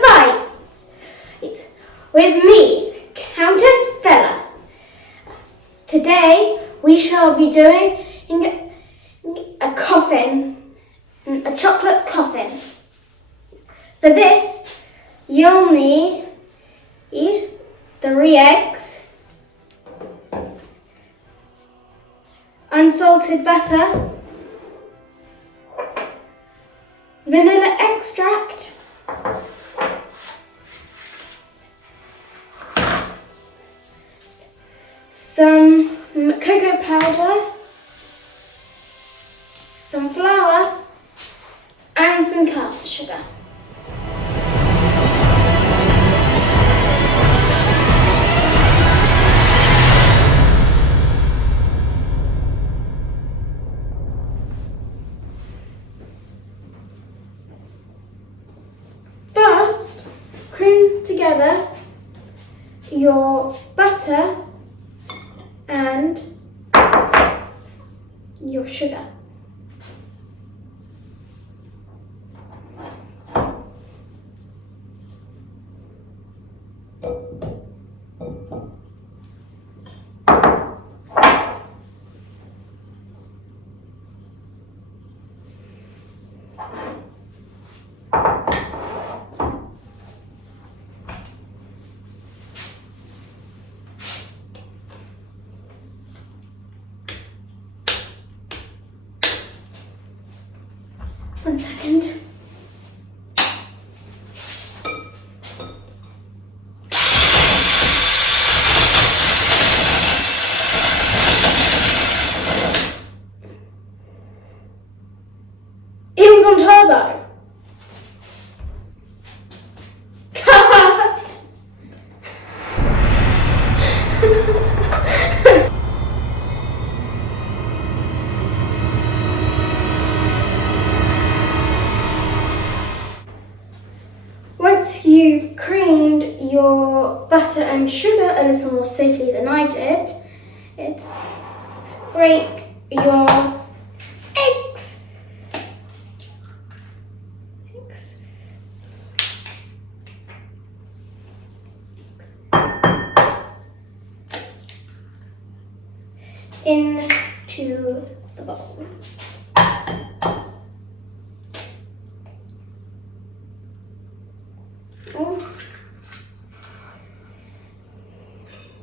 Bites. It's with me, Countess Bella. Today we shall be doing a coffin, a chocolate coffin. For this, you'll need 3 eggs, unsalted butter, vanilla extract, some cocoa powder, some flour, and some caster sugar. First, cream together your butter and your sugar. One second. It was on turbo. Cut! Once you've creamed your butter and sugar a little more safely than I did, break your eggs. Into the bowl.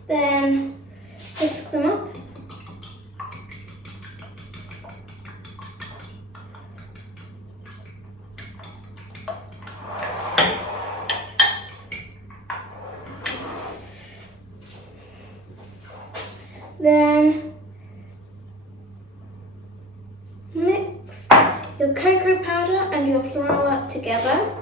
Then whisk them up. Then mix your cocoa powder and your flour together.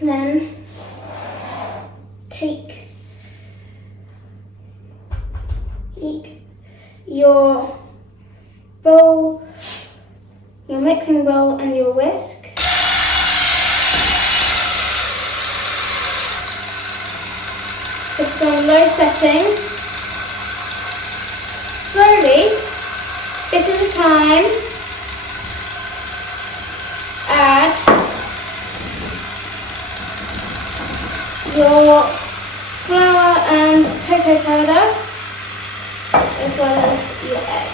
Then take your bowl, your mixing bowl and your whisk. Put it on low setting. Slowly, bit at a time, add your flour and cocoa powder, as well as your egg.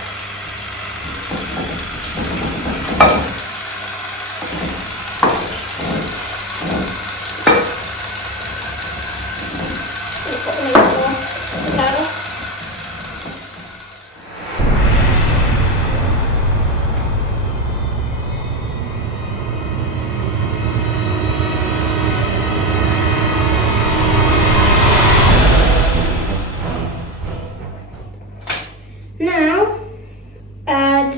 Put a little more powder. Now add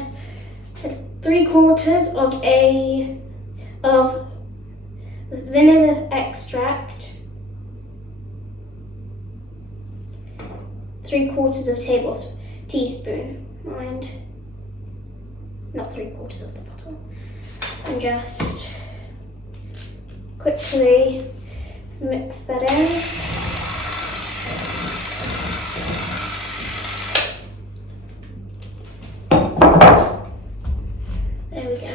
3/4 of vanilla extract 3/4 of a teaspoon. Mind, not 3/4 of the bottle. And just quickly mix that in. There we go.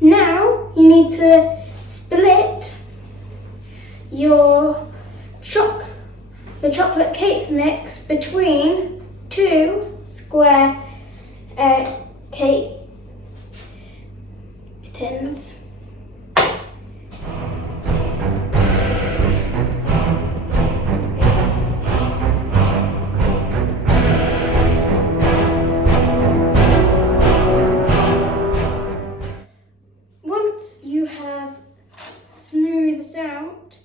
Now you need to split the chocolate cake mix between 2 square cake tins. Once you have smoothed out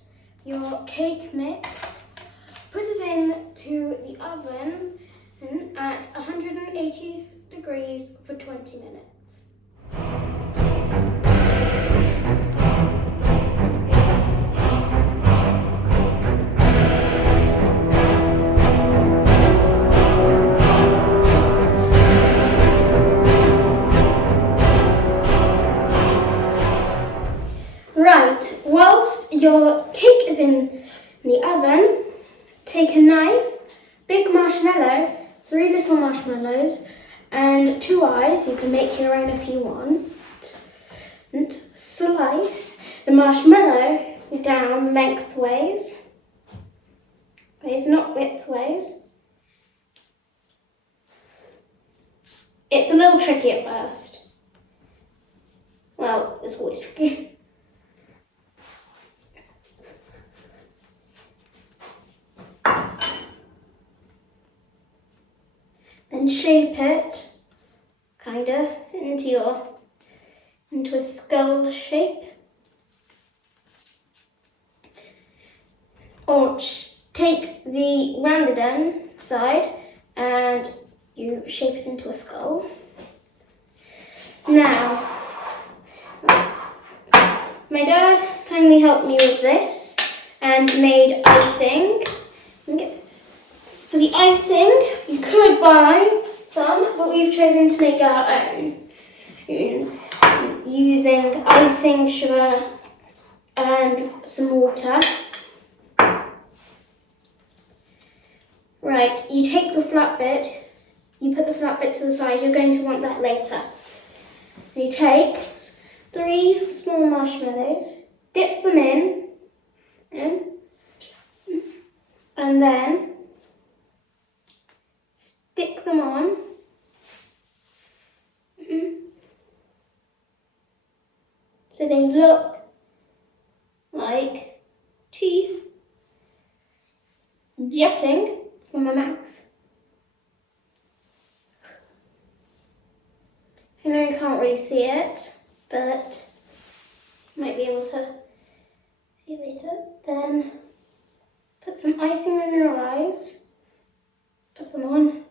your cake mix, put it into the oven at 180 degrees for 20 minutes. Right, whilst your cake is in the oven, take a knife, big marshmallow, 3 little marshmallows, and 2 eyes. You can make your own if you want. And slice the marshmallow down lengthways, not widthways. It's a little tricky at first. Well, it's always tricky. Then shape it, kinda, into a skull shape. Or take the rounded end side and you shape it into a skull. Now, my dad kindly helped me with this and made icing. For the icing, you could buy some, but we've chosen to make our own using icing, sugar, and some water. Right, you take the flat bit, you put the flat bit to the side, you're going to want that later. You take 3 small marshmallows, dip them in, and then stick them on. So they look like teeth jutting from a mouth. I know you can't really see it, but you might be able to see it later. Then put some icing on your eyes, put them on.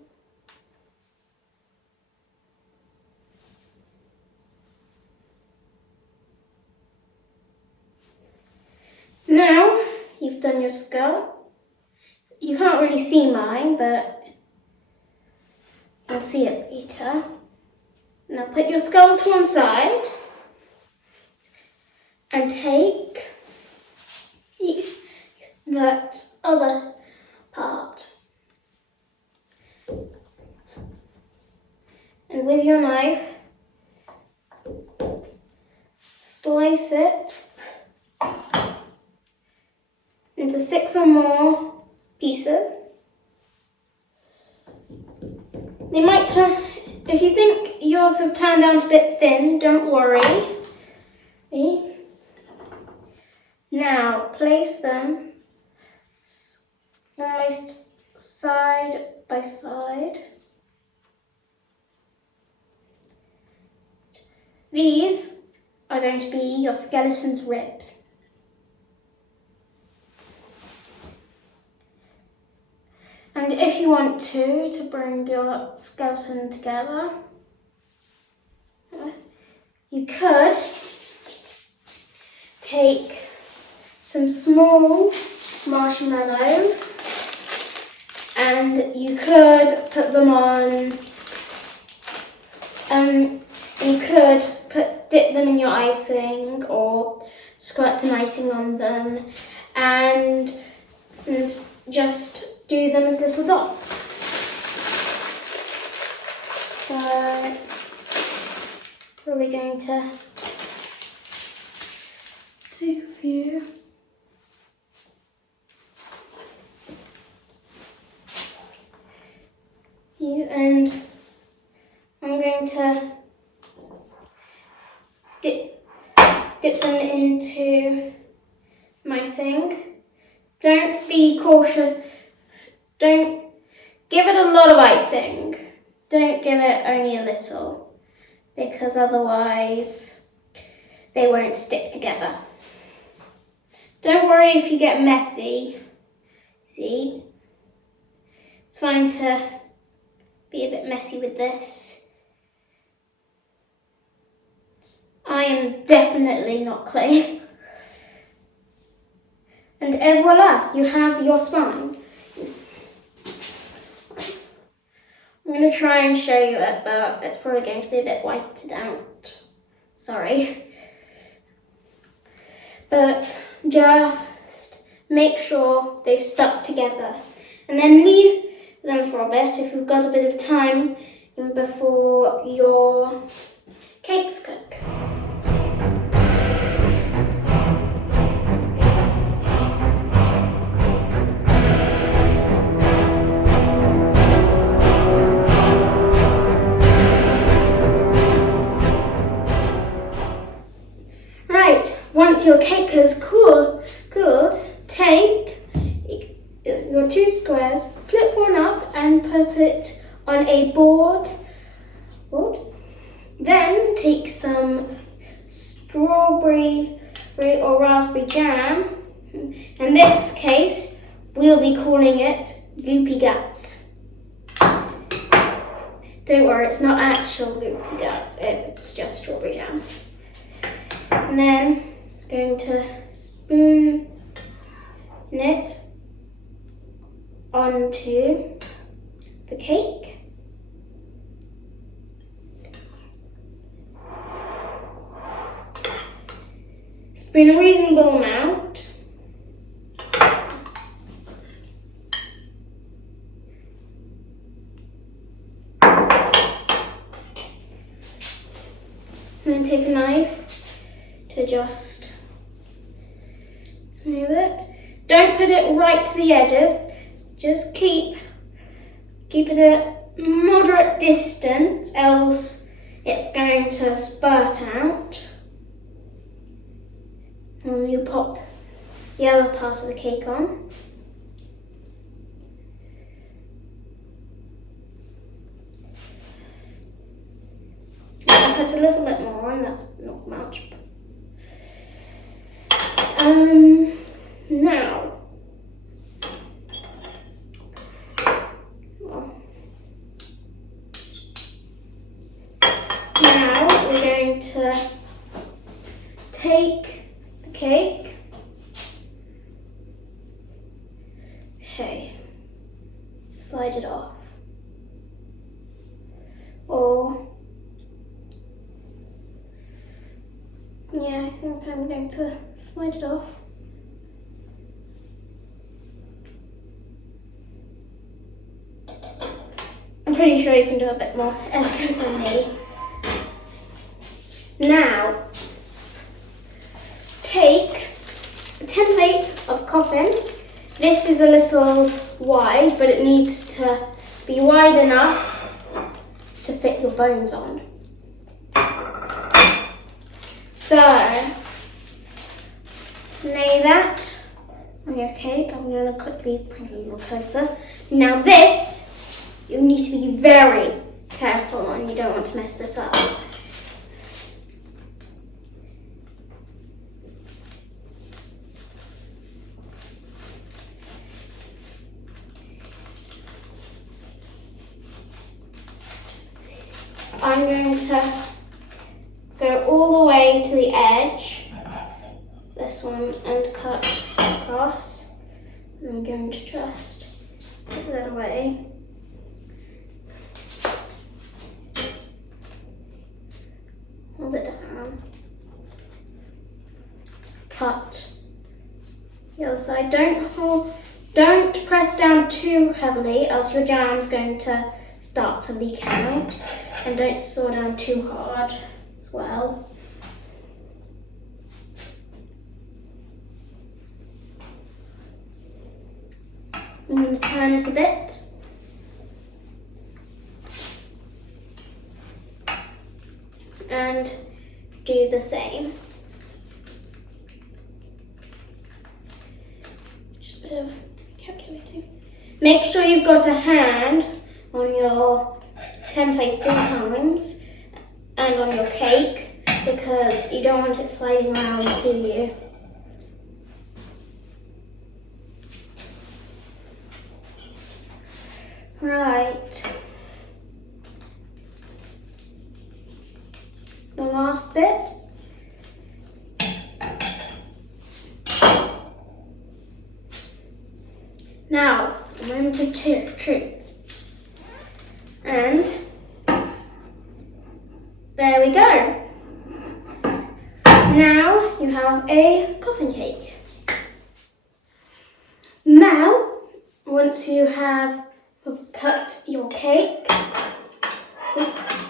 Now you've done your skull. You can't really see mine, but you'll see it later. Now put your skull to one side and take that other part. And with your knife, slice it into 6 or more pieces. They might turn, if you think yours have turned out a bit thin, don't worry. Now place them almost side by side. These are going to be your skeleton's ribs. And if you want to bring your skeleton together, You could take some small marshmallows and you could put them on, you could dip them in your icing or squirt some icing on them and just do them as little dots. So, probably going to take a few. And I'm going to dip them into my icing. Don't be cautious. Don't give it a lot of icing. Don't give it only a little, because otherwise they won't stick together. Don't worry if you get messy. See? It's fine to be a bit messy with this. I am definitely not clay. And voila, you have your spine. I'm going to try and show you it, but it's probably going to be a bit whited out. Sorry. But just make sure they've stuck together. And then leave them for a bit if you've got a bit of time before your cakes cook. Right, once your cake has cooled, take your two squares, flip one up and put it on a board. Then take some strawberry or raspberry jam. In this case, we'll be calling it Goopy Guts. Don't worry, it's not actual Goopy Guts, it's just strawberry jam. And then I'm going to spoon it onto the cake. Spoon a reasonable amount. And then take a knife to just smooth it. Don't put it right to the edges. Just keep it at moderate distance, else it's going to spurt out. And you pop the other part of the cake on. I'll put a little bit more on, that's not much. Now we're going to take the cake. Okay, slide it off. Or yeah, I think I'm going to slide it off. I'm pretty sure you can do a bit more elegant than me. Now, take a template of Coffin. This is a little wide, but it needs to be wide enough to fit your bones on. So, lay that on your cake. I'm going to quickly bring it a little closer. Now this, you need to be very careful on. You don't want to mess this up. I'm going to all the way to the edge, this one, and cut across. And I'm going to just put that away. Hold it down. Cut the other side. Don't press down too heavily, else your jam's going to start to leak out. And don't saw down too hard as well. I'm going to turn this a bit. And do the same. Just a bit of calculating. Make sure you've got a hand on your template 2 times and on your cake, because you don't want it sliding around, do you? Right. The last bit. Now, a moment of truth. And there we go. Now you have a coffin cake. Now, once you have cut your cake,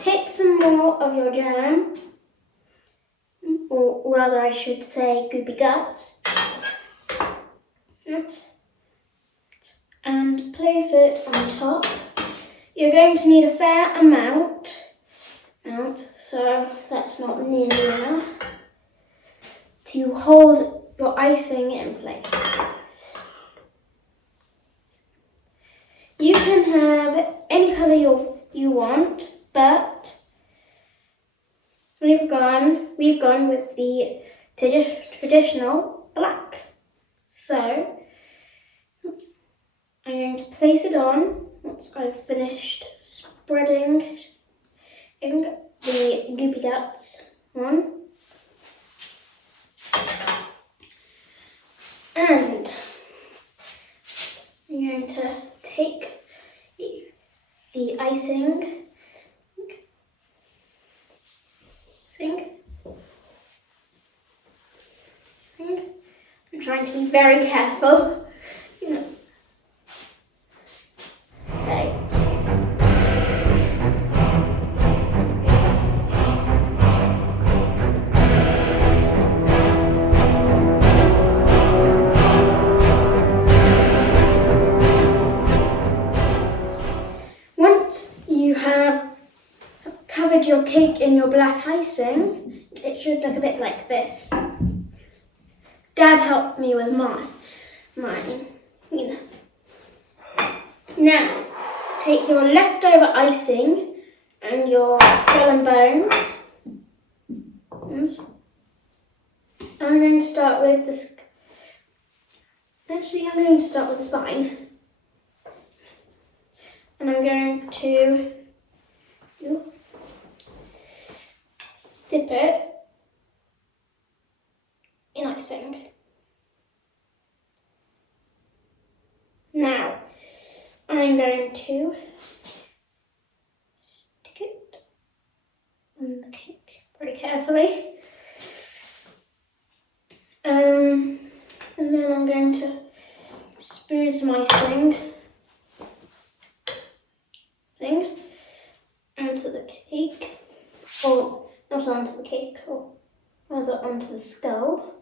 take some more of your jam, or rather I should say goopy guts, and place it on top. You're going to need a fair amount, so that's not nearly enough, to hold your icing in place. You can have any colour you want, but we've gone with the traditional black. So I'm going to place it on once I've finished spreading the goopy guts on. And I'm going to take the icing. I'm trying to be very careful. Right. Once you have covered your cake in your black icing, it should look a bit like this. Dad helped me with mine. Now, take your leftover icing and your skull and bones. I'm going to start with the I'm going to start with the spine. And I'm going to dip it in icing. Now, I'm going to stick it on the cake very carefully. And then I'm going to spoon some icing onto the cake, or not onto the cake, or rather onto the skull.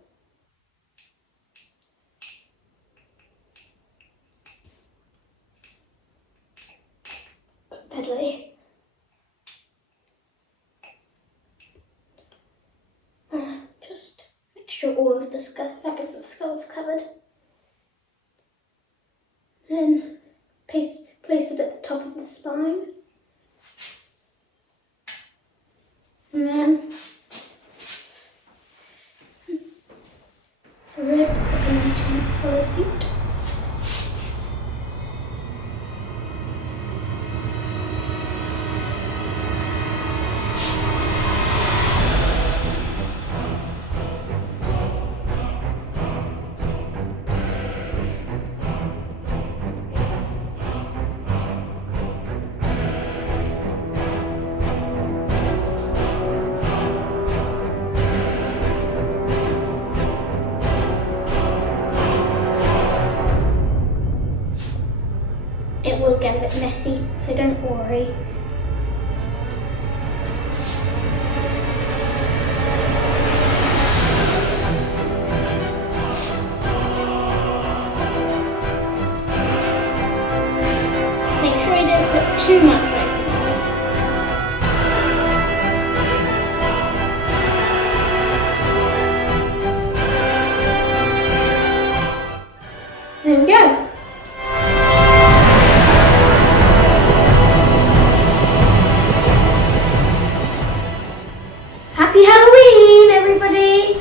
But pedally. Just make sure all of the back of the skull's covered. Then place it at the top of the spine. And then the ribs are going to follow suit. bit messy, so don't worry. Make sure you don't put too much icing on. There we go. Happy Halloween, everybody!